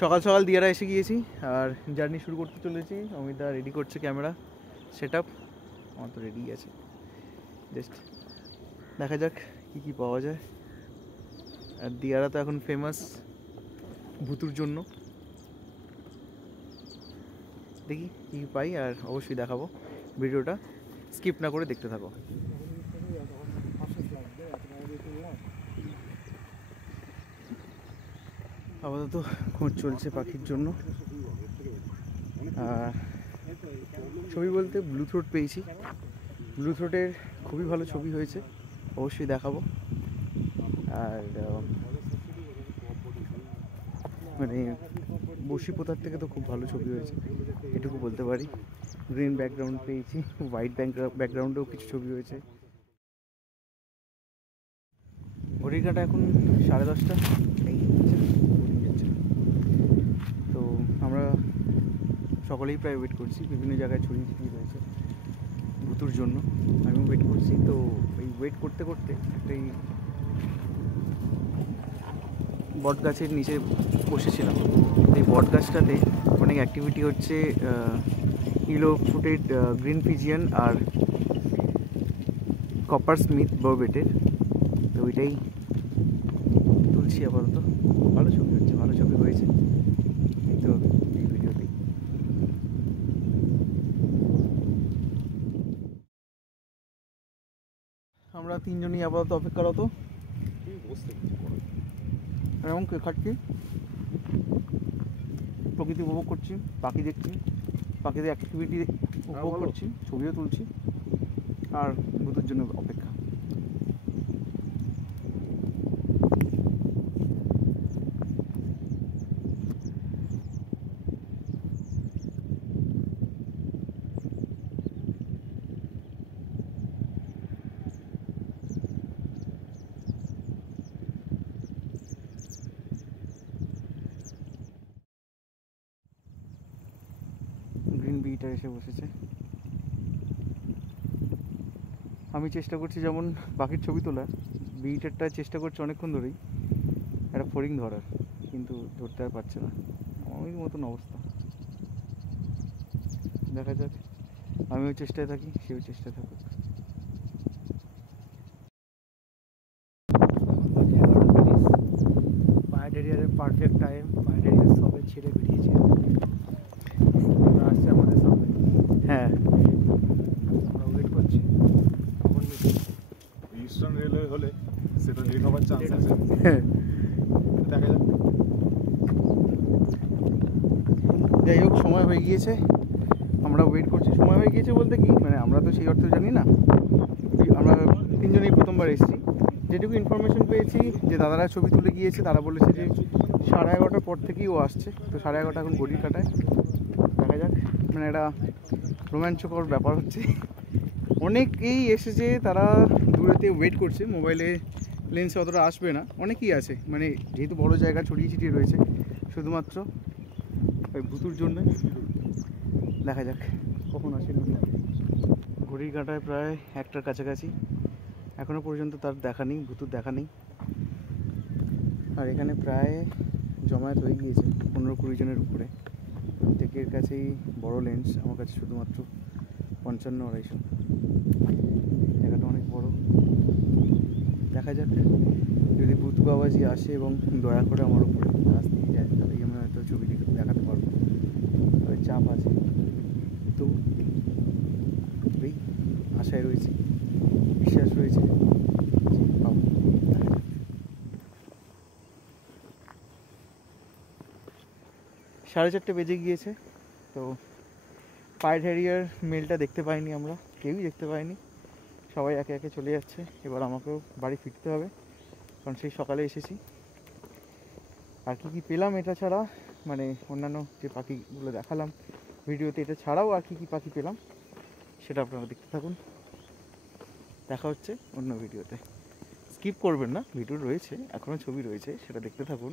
সকাল সকাল দিয়ারা এসে গিয়েছি আর জার্নি শুরু করতে চলেছি। অমিতা রেডি করছে ক্যামেরা সেট আপ, আমার তো রেডি আছে। জাস্ট দেখা যাক কী কী পাওয়া যায়। আর দিয়ারা তো এখন ফেমাস ভুতুর জন্য। দেখি কী পাই আর অবশ্যই দেখাবো। ভিডিওটা স্কিপ না করে দেখতে থাকো। আপাতত খোঁজ চলছে পাখির জন্য। ছবি বলতে ব্লু থ্রোট পেয়েছি। ব্লু থ্রোটের খুবই ভালো ছবি হয়েছে, অবশ্যই দেখাবো। আর মানে বসি পোতার থেকে তো খুব ভালো ছবি হয়েছে, এটুকু বলতে পারি। গ্রিন ব্যাকগ্রাউন্ড পেয়েছি, হোয়াইট ব্যাকগ্রাউন্ডেও কিছু ছবি হয়েছে। ঘড়ির কাঁটা এখন 10:30। তো আমরা সকলেই প্রায় ওয়েট করছি, বিভিন্ন জায়গায় ছড়িয়ে ছিটিয়ে রয়েছে ভুতুর জন্য। আমিও ওয়েট করছি। তো এই ওয়েট করতে করতে এই বট গাছের নিচে বসেছিলাম। এই বট গাছটাতে অনেক অ্যাক্টিভিটি হচ্ছে, ইয়েলো ফুটেড গ্রিন পিজিয়ন আর কপার স্মিথ বারবেটের। তো ওইটাই তুলছি আপাতত। ভালো ছবি হচ্ছে, ভালো ছবি হয়েছে এই তো এই ভিডিওতে। আমরা তিনজনই আপাতত অপেক্ষারত, এমন খাচ্ছি, প্রকৃতি উপভোগ করছি, পাখি দেখছি, পাখিদের অ্যাক্টিভিটি উপভোগ করছি, ছবিও তুলছি আর ভূতের জন্য অপেক্ষা। গ্রিন বিটা এসে বসেছে। আমি চেষ্টা করছি যেমন পাখির ছবি তোলার, বিটারটা চেষ্টা করছি অনেকক্ষণ ধরেই একটা ফড়িং ধরার, কিন্তু ধরতে আর পারছে না। আমার মতন অবস্থা। দেখা যাক, আমিও চেষ্টায় থাকি, সেও চেষ্টায় থাকুক। পায়ের এরিয়ারের পারফেক্ট টাইম। পায়ের এরিয়ার সবে ছেড়ে বেরিয়েছে, আসছে আমাদের সামনে। হ্যাঁ, আমরা ওয়েট করছি কখন মিটিং। ইস্টার্ন রেলওয়ে হলে সেটা লেট হওয়ার চান্স আছে। দেখা যাক। যাই হোক, সময় হয়ে গিয়েছে, আমরা ওয়েট করছি। সময় হয়ে গিয়েছে বলতে কি, মানে আমরা তো সেই অর্থে জানি না। আমরা তিনজনেই প্রথমবার এসেছি। যেটুকু ইনফরমেশন পেয়েছি যে দাদারা ছবি তুলে গিয়েছে, তারা বলেছে যে 11:30 পর থেকেই ও আসছে। তো 11:30 এখন ঘড়ির কাটায়। দেখা যাক, মানে একটা রোমাঞ্চকর ব্যাপার হচ্ছে। অনেকেই এসেছে, তারা দূরেতে ওয়েট করছে, মোবাইলে লেন্সে অতটা আসবে না। অনেকেই আছে, মানে যেহেতু বড় জায়গা ছড়িয়ে ছিটিয়ে রয়েছে, শুধুমাত্র ওই ভুতুর জন্য। দেখা যাক কখন আসে। ঘড়ির কাঁটায় প্রায় 1টার কাছাকাছি, এখনও পর্যন্ত তার দেখা নেই, ভুতুর দেখা নেই। আর এখানে প্রায় জমায়েত হয়ে গিয়েছে 15-20 জনের উপরে। প্রত্যেকের কাছেই বড় লেন্স, আমার কাছে শুধুমাত্র 55-250। জায়গাটা অনেক বড়। দেখা যাক, যদি ভূত বাবাজি আসে এবং দয়া করে আমার উপরে কাছ দিয়ে যায়, তাহলে আমি হয়তো ছবি দেখাতে পারবো। তবে চাপ আছে, তো এই আশায় রয়েছি, বিশ্বাস রয়েছে যে পাবো। 4:30 বেজে গিয়েছে। তো পাইড হ্যারিয়ার মেলটা দেখতে পাইনি, আমরা কেউই দেখতে পাইনি। সবাই একে একে চলে যাচ্ছে। এবার আমাকেও বাড়ি ফিরতে হবে, কারণ সেই সকালে এসেছি। আর কি কি পেলাম এটা ছাড়া, মানে অন্যান্য যে পাখিগুলো দেখালাম ভিডিওতে, এটা ছাড়াও আর কি কি পাখি পেলাম সেটা আপনারা দেখতে থাকুন। দেখা হচ্ছে অন্য ভিডিওতে। স্কিপ করবেন না, ভিডিও রয়েছে, এখনও ছবি রয়েছে, সেটা দেখতে থাকুন।